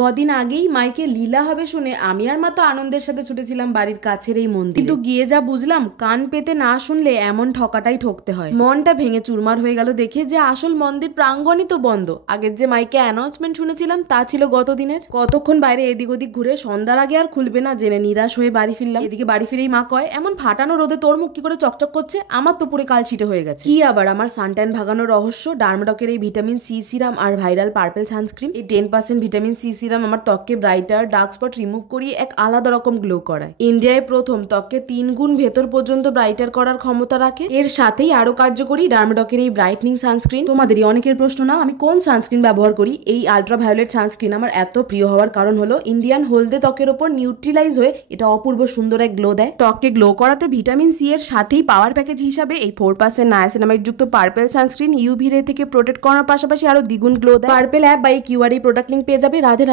কদিন আগেই মাইকে লীলা হবে শুনে আমি আর মা তো আনন্দের সাথে ছুটেছিলাম বাড়ির কাছের এই মন্দির, কিন্তু গিয়ে যা বুঝলাম কান পেতে না শুনলে এমন ঠকাটাই ঠকতে হয়। মনটা ভেঙে চুরমার হয়ে গেল দেখে যে আসল মন্দির প্রাঙ্গণই তো বন্ধ। আগের যে মাইকে অ্যানাউন্সমেন্ট শুনেছিলাম তা ছিল গত দিনের। কতক্ষণ বাইরে এদিক ওদিক ঘুরে সন্ধ্যার আগে আর খুলবে না জেনে নিরাশ হয়ে বাড়ি ফিরলাম। এদিকে বাড়ি ফিরেই মা কয়, এমন ফাটানো রোদে তোর মুখ কি করে চকচক করছে? আমার তো পুরো কালছিটে হয়ে গেছে। কি আবার আমার সানট্যান ভাগানোর রহস্য? ডার্মাডকের এই ভিটামিন সি সিরাম আর ভাইরাল পার্পেল সানস্ক্রিন। এই 10% ভিটামিন সি সিরাম আমার ত্বককে ব্রাইটার, ডার্ক স্পট রিমুভ করিয়ে এক আলাদা রকম গ্লো করায়। ইন্ডিয়ায় প্রথম ত্বককে 3 গুণ ভেতর পর্যন্ত ব্রাইটার করার ক্ষমতা রাখে। এর সাথেই আরো কার্যকরী ডার্মাডকের এই ব্রাইটনিং সানস্ক্রিন। তোমাদেরই অনেকের প্রশ্ন না আমি কোন সানস্ক্রিন ব্যবহার করি। এই আল্ট্রাভায়োলেট সানস্ক্রিন আমার এত প্রিয় হওয়ার কারণ হলো ইন্ডিয়ান হলদে ত্বকের ওপর নিউট্রিলাইজ হয়ে এটা অপূর্ব সুন্দর এক গ্লো দেয়। ত্বককে গ্লো করাতে ভিটামিন সি এর সাথেই পাওয়ার প্যাকেজ হিসাবে এই 4% নায়াসিনামাইড যুক্ত পার্পেল সানস্ক্রিন ইউভি রে থেকে প্রোটেক্ট করার পাশাপাশি আরো দ্বিগুণ গ্লো দেয়। পার্পেল অ্যাপ বা এই কিউআর প্রোডাক্ট লিংক পেয়ে যাবে রাধে রাধে।